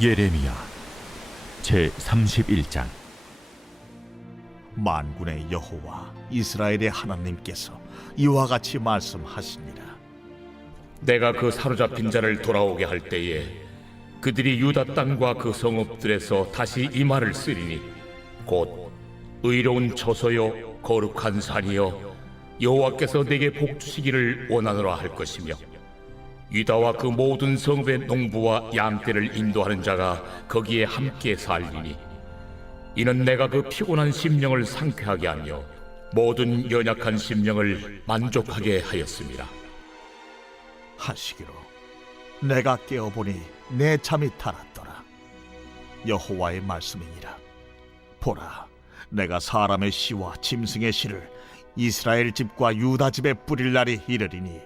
예레미야 제31장. 만군의 여호와 이스라엘의 하나님께서 이와 같이 말씀하시니라. 내가 그 사로잡힌 자를 돌아오게 할 때에 그들이 유다 땅과 그 성읍들에서 다시 이 말을 쓰리니 곧 의로운 처소요 거룩한 산이여 여호와께서 내게 복 주시기를 원하노라 할 것이며 유다와 그 모든 성읍의 농부와 양떼를 인도하는 자가 거기에 함께 살리니 이는 내가 그 피곤한 심령을 상쾌하게 하며 모든 연약한 심령을 만족하게 하였습니다. 하시기로 내가 깨어보니 내 잠이 달았더라. 여호와의 말씀이니라. 보라, 내가 사람의 씨와 짐승의 씨를 이스라엘 집과 유다 집에 뿌릴 날이 이르리니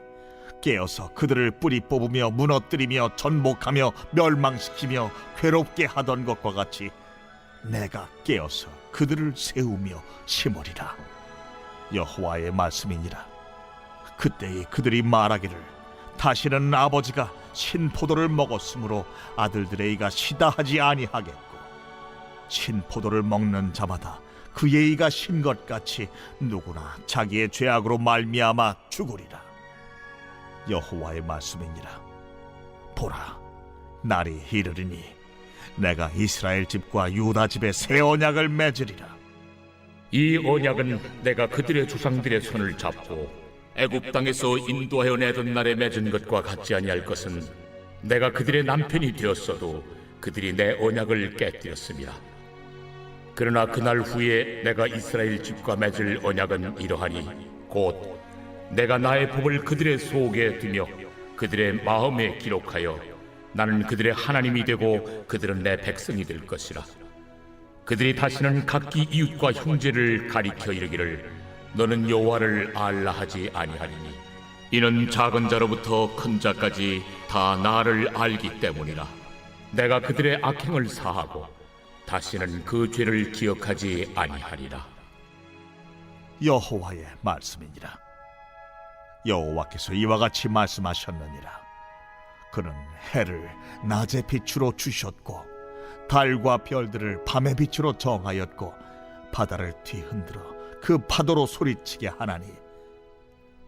깨어서 그들을 뿌리 뽑으며 무너뜨리며 전복하며 멸망시키며 괴롭게 하던 것과 같이 내가 깨어서 그들을 세우며 심으리라. 여호와의 말씀이니라. 그때에 그들이 말하기를 다시는 아버지가 신포도를 먹었으므로 아들들의 이가 시다 하지 아니하겠고 신포도를 먹는 자마다 그의 이가 신 것 같이 누구나 자기의 죄악으로 말미암아 죽으리라. 여호와의 말씀이니라. 보라, 날이 이르리니 내가 이스라엘 집과 유다 집에 새 언약을 맺으리라. 이 언약은 내가 그들의 조상들의 손을 잡고 애굽 땅에서 인도하여 내던 날에 맺은 것과 같지 아니할 것은 내가 그들의 남편이 되었어도 그들이 내 언약을 깨뜨렸습니다. 그러나 그날 후에 내가 이스라엘 집과 맺을 언약은 이러하니 곧 내가 나의 법을 그들의 속에 두며 그들의 마음에 기록하여 나는 그들의 하나님이 되고 그들은 내 백성이 될 것이라. 그들이 다시는 각기 이웃과 형제를 가리켜 이르기를 너는 여호와를 알라 하지 아니하리니 이는 작은 자로부터 큰 자까지 다 나를 알기 때문이라. 내가 그들의 악행을 사하고 다시는 그 죄를 기억하지 아니하리라. 여호와의 말씀이니라. 여호와께서 이와 같이 말씀하셨느니라. 그는 해를 낮의 빛으로 주셨고 달과 별들을 밤의 빛으로 정하였고 바다를 뒤흔들어 그 파도로 소리치게 하나니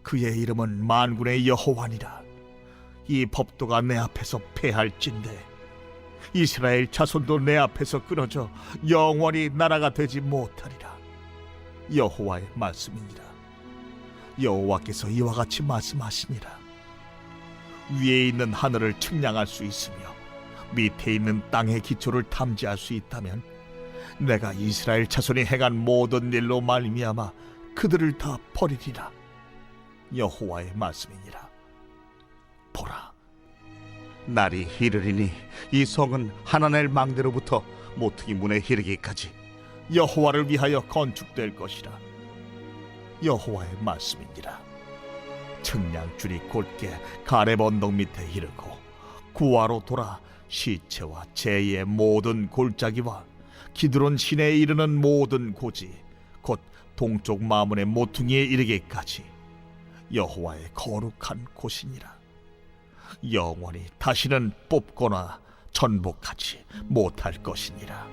그의 이름은 만군의 여호와니라. 이 법도가 내 앞에서 패할진대 이스라엘 자손도 내 앞에서 끊어져 영원히 나라가 되지 못하리라. 여호와의 말씀이니라. 여호와께서 이와 같이 말씀하시니라. 위에 있는 하늘을 측량할 수 있으며 밑에 있는 땅의 기초를 탐지할 수 있다면 내가 이스라엘 자손이 행한 모든 일로 말미암아 그들을 다 버리리라. 여호와의 말씀이니라. 보라, 날이 이르리니 이 성은 하나넬 망대로부터 모퉁이 문에 이르기까지 여호와를 위하여 건축될 것이라. 여호와의 말씀이니라. 측량줄이 곧게 가렙 언덕 밑에 이르고 구하로 돌아 시체와 제의 모든 골짜기와 기드론 시내에 이르는 모든 고지 곧 동쪽 마문의 모퉁이에 이르기까지 여호와의 거룩한 곳이니라. 영원히 다시는 뽑거나 전복하지 못할 것이니라.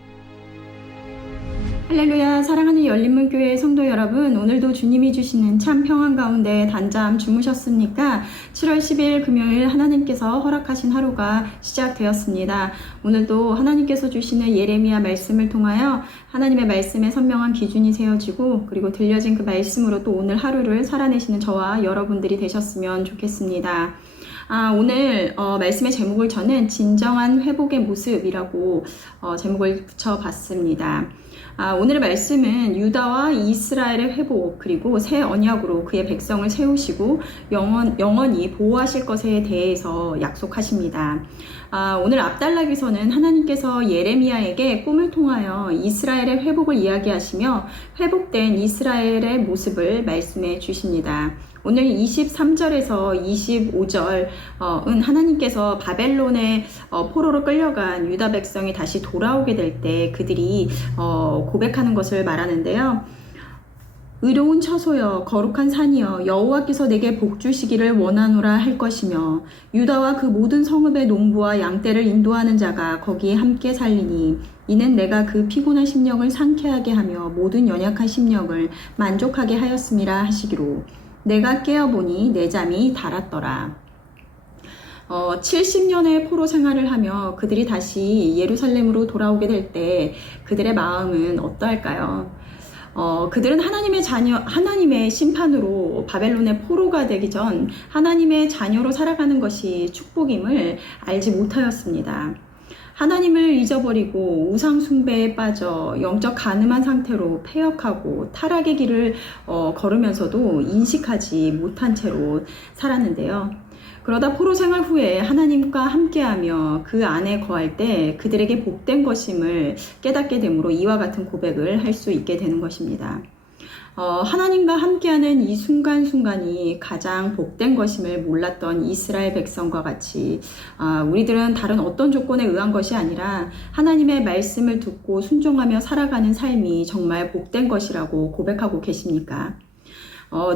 할렐루야. 사랑하는 열린문교회 성도 여러분, 오늘도 주님이 주시는 참 평안 가운데 단잠 주무셨습니까? 7월 10일 금요일 하나님께서 허락하신 하루가 시작되었습니다. 오늘도 하나님께서 주시는 예레미야 말씀을 통하여 하나님의 말씀에 선명한 기준이 세워지고 그리고 들려진 그 말씀으로 또 오늘 하루를 살아내시는 저와 여러분들이 되셨으면 좋겠습니다. 오늘 말씀의 제목을 저는 진정한 회복의 모습이라고 제목을 붙여봤습니다. 오늘의 말씀은 유다와 이스라엘의 회복 그리고 새 언약으로 그의 백성을 세우시고 영원히 보호하실 것에 대해서 약속하십니다. 오늘 앞단락에서는 하나님께서 예레미야에게 꿈을 통하여 이스라엘의 회복을 이야기하시며 회복된 이스라엘의 모습을 말씀해 주십니다. 오늘 23절에서 25절은 하나님께서 바벨론의 포로로 끌려간 유다 백성이 다시 돌아오게 될 때 그들이 고백하는 것을 말하는데요. 의로운 처소여 거룩한 산이여 여호와께서 내게 복 주시기를 원하노라 할 것이며 유다와 그 모든 성읍의 농부와 양떼를 인도하는 자가 거기에 함께 살리니 이는 내가 그 피곤한 심령을 상쾌하게 하며 모든 연약한 심령을 만족하게 하였음이라 하시기로 내가 깨어보니 내 잠이 달았더라. 70년의 포로 생활을 하며 그들이 다시 예루살렘으로 돌아오게 될 때 그들의 마음은 어떠할까요? 그들은 하나님의 심판으로 바벨론의 포로가 되기 전 하나님의 자녀로 살아가는 것이 축복임을 알지 못하였습니다. 하나님을 잊어버리고 우상숭배에 빠져 영적 가늠한 상태로 패역하고 타락의 길을 걸으면서도 인식하지 못한 채로 살았는데요. 그러다 포로 생활 후에 하나님과 함께하며 그 안에 거할 때 그들에게 복된 것임을 깨닫게 되므로 이와 같은 고백을 할 수 있게 되는 것입니다. 하나님과 함께하는 이 순간순간이 가장 복된 것임을 몰랐던 이스라엘 백성과 같이 우리들은 다른 어떤 조건에 의한 것이 아니라 하나님의 말씀을 듣고 순종하며 살아가는 삶이 정말 복된 것이라고 고백하고 계십니까?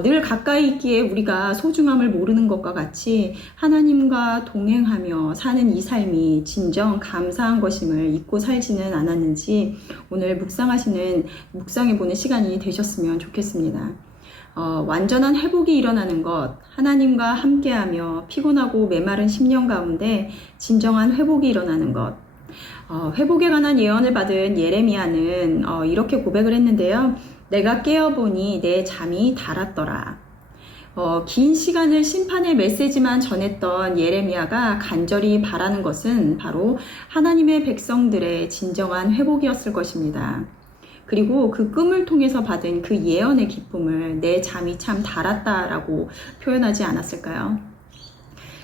늘 가까이 있기에 우리가 소중함을 모르는 것과 같이 하나님과 동행하며 사는 이 삶이 진정 감사한 것임을 잊고 살지는 않았는지 오늘 묵상해보는 시간이 되셨으면 좋겠습니다. 완전한 회복이 일어나는 것, 하나님과 함께하며 피곤하고 메마른 심령 가운데 진정한 회복이 일어나는 것, 회복에 관한 예언을 받은 예레미야는 이렇게 고백을 했는데요. 내가 깨어보니 내 잠이 달았더라. 긴 시간을 심판의 메시지만 전했던 예레미야가 간절히 바라는 것은 바로 하나님의 백성들의 진정한 회복이었을 것입니다. 그리고 그 꿈을 통해서 받은 그 예언의 기쁨을 내 잠이 참 달았다라고 표현하지 않았을까요?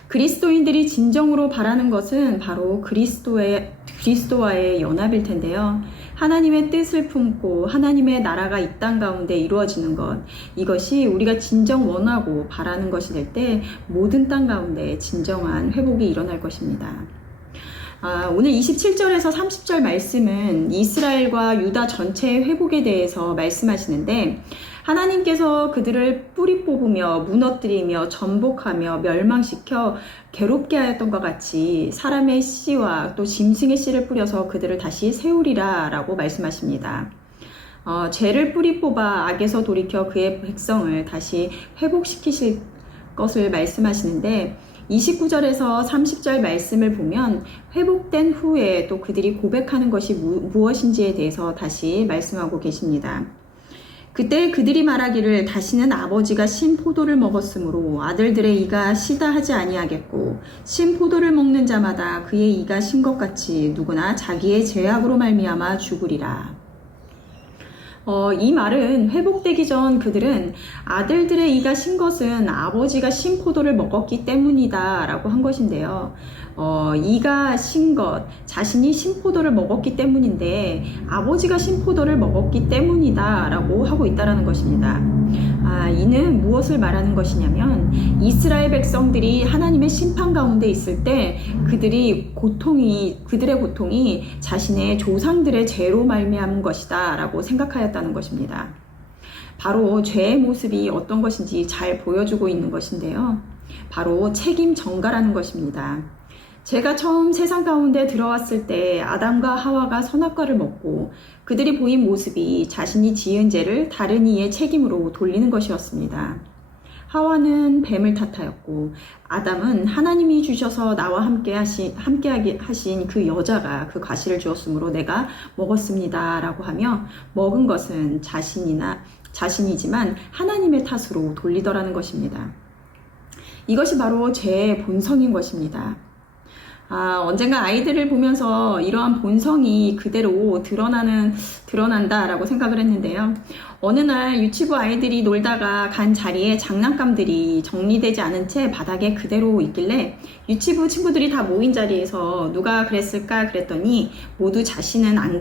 그리스도인들이 진정으로 바라는 것은 바로 그리스도와의 연합일 텐데요. 하나님의 뜻을 품고 하나님의 나라가 이 땅 가운데 이루어지는 것, 이것이 우리가 진정 원하고 바라는 것이 될 때 모든 땅 가운데 진정한 회복이 일어날 것입니다. 오늘 27절에서 30절 말씀은 이스라엘과 유다 전체의 회복에 대해서 말씀하시는데 하나님께서 그들을 뿌리 뽑으며 무너뜨리며 전복하며 멸망시켜 괴롭게 하였던 것 같이 사람의 씨와 또 짐승의 씨를 뿌려서 그들을 다시 세우리라 라고 말씀하십니다. 죄를 뿌리 뽑아 악에서 돌이켜 그의 백성을 다시 회복시키실 것을 말씀하시는데 29절에서 30절 말씀을 보면 회복된 후에 또 그들이 고백하는 것이 무엇인지에 대해서 다시 말씀하고 계십니다. 그때 그들이 말하기를 다시는 아버지가 신 포도를 먹었으므로 아들들의 이가 시다 하지 아니하겠고 신 포도를 먹는 자마다 그의 이가 신 것 같이 누구나 자기의 죄악으로 말미암아 죽으리라. 이 말은 회복되기 전 그들은 아들들의 이가 신 것은 아버지가 신 포도를 먹었기 때문이다 라고 한 것인데요. 이가 신 것, 자신이 신 포도를 먹었기 때문인데 아버지가 신 포도를 먹었기 때문이다 라고 하고 있다는 것입니다. 이는 무엇을 말하는 것이냐면 이스라엘 백성들이 하나님의 심판 가운데 있을 때 그들의 고통이 자신의 조상들의 죄로 말미암은 것이다 라고 생각하였다는 것입니다. 바로 죄의 모습이 어떤 것인지 잘 보여주고 있는 것인데요. 바로 책임 전가라는 것입니다. 제가 처음 세상 가운데 들어왔을 때 아담과 하와가 선악과를 먹고 그들이 보인 모습이 자신이 지은 죄를 다른 이의 책임으로 돌리는 것이었습니다. 하와는 뱀을 탓하였고 아담은 하나님이 주셔서 나와 함께하게 하신 그 여자가 그 과실을 주었으므로 내가 먹었습니다 라고 하며 먹은 것은 자신이지만 하나님의 탓으로 돌리더라는 것입니다. 이것이 바로 죄의 본성인 것입니다. 언젠가 아이들을 보면서 이러한 본성이 그대로 드러난다라고 생각을 했는데요. 어느 날 유치부 아이들이 놀다가 간 자리에 장난감들이 정리되지 않은 채 바닥에 그대로 있길래 유치부 친구들이 다 모인 자리에서 누가 그랬을까 그랬더니 모두 자신은 안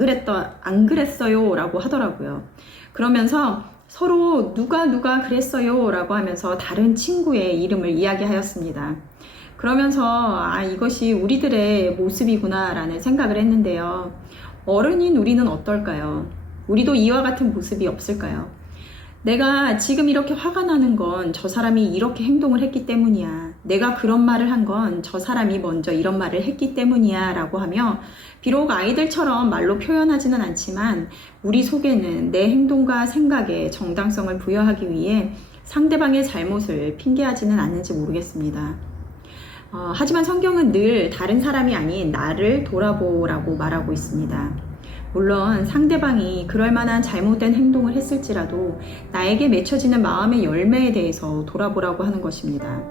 그랬어요 라고 하더라고요. 그러면서 서로 누가 그랬어요 라고 하면서 다른 친구의 이름을 이야기하였습니다. 그러면서 이것이 우리들의 모습이구나 라는 생각을 했는데요. 어른인 우리는 어떨까요? 우리도 이와 같은 모습이 없을까요? 내가 지금 이렇게 화가 나는 건 저 사람이 이렇게 행동을 했기 때문이야. 내가 그런 말을 한 건 저 사람이 먼저 이런 말을 했기 때문이야 라고 하며 비록 아이들처럼 말로 표현하지는 않지만 우리 속에는 내 행동과 생각에 정당성을 부여하기 위해 상대방의 잘못을 핑계하지는 않는지 모르겠습니다. 하지만 성경은 늘 다른 사람이 아닌 나를 돌아보라고 말하고 있습니다. 물론 상대방이 그럴 만한 잘못된 행동을 했을지라도 나에게 맺혀지는 마음의 열매에 대해서 돌아보라고 하는 것입니다.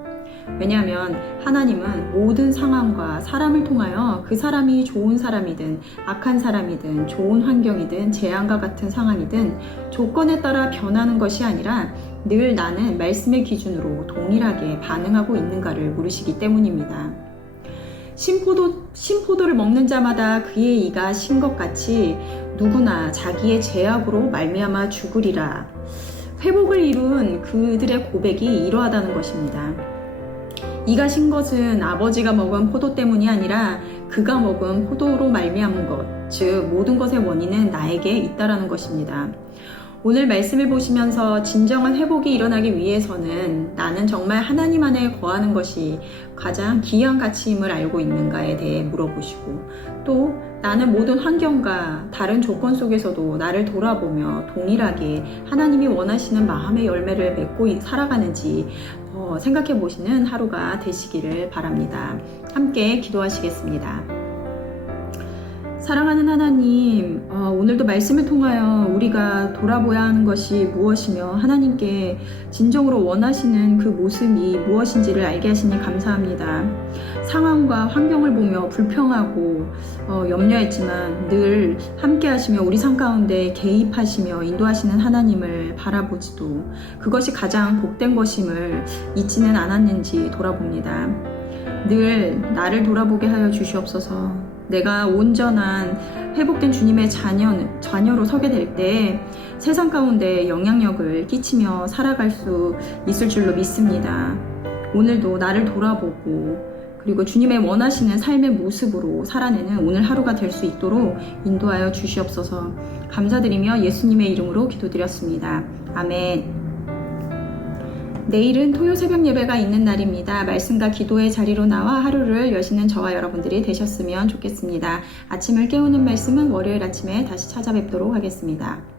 왜냐하면 하나님은 모든 상황과 사람을 통하여 그 사람이 좋은 사람이든 악한 사람이든 좋은 환경이든 재앙과 같은 상황이든 조건에 따라 변하는 것이 아니라 늘 나는 말씀의 기준으로 동일하게 반응하고 있는가를 물으시기 때문입니다. 신포도를 먹는 자마다 그의 이가 신 것 같이 누구나 자기의 죄악으로 말미암아 죽으리라. 회복을 이룬 그들의 고백이 이러하다는 것입니다. 이가 신 것은 아버지가 먹은 포도 때문이 아니라 그가 먹은 포도로 말미암은 것, 즉 모든 것의 원인은 나에게 있다라는 것입니다. 오늘 말씀을 보시면서 진정한 회복이 일어나기 위해서는 나는 정말 하나님 안에 거하는 것이 가장 귀한 가치임을 알고 있는가에 대해 물어보시고 또 나는 모든 환경과 다른 조건 속에서도 나를 돌아보며 동일하게 하나님이 원하시는 마음의 열매를 맺고 살아가는지 생각해 보시는 하루가 되시기를 바랍니다. 함께 기도하시겠습니다. 사랑하는 하나님, 오늘도 말씀을 통하여 우리가 돌아보아야 하는 것이 무엇이며 하나님께 진정으로 원하시는 그 모습이 무엇인지를 알게 하시니 감사합니다. 상황과 환경을 보며 불평하고 염려했지만 늘 함께 하시며 우리 삶 가운데 개입하시며 인도하시는 하나님을 바라보지도 그것이 가장 복된 것임을 잊지는 않았는지 돌아봅니다. 늘 나를 돌아보게 하여 주시옵소서. 내가 온전한 회복된 주님의 자녀로 서게 될 때 세상 가운데 영향력을 끼치며 살아갈 수 있을 줄로 믿습니다. 오늘도 나를 돌아보고 그리고 주님의 원하시는 삶의 모습으로 살아내는 오늘 하루가 될 수 있도록 인도하여 주시옵소서. 감사드리며 예수님의 이름으로 기도드렸습니다. 아멘. 내일은 토요 새벽 예배가 있는 날입니다. 말씀과 기도의 자리로 나와 하루를 여시는 저와 여러분들이 되셨으면 좋겠습니다. 아침을 깨우는 말씀은 월요일 아침에 다시 찾아뵙도록 하겠습니다.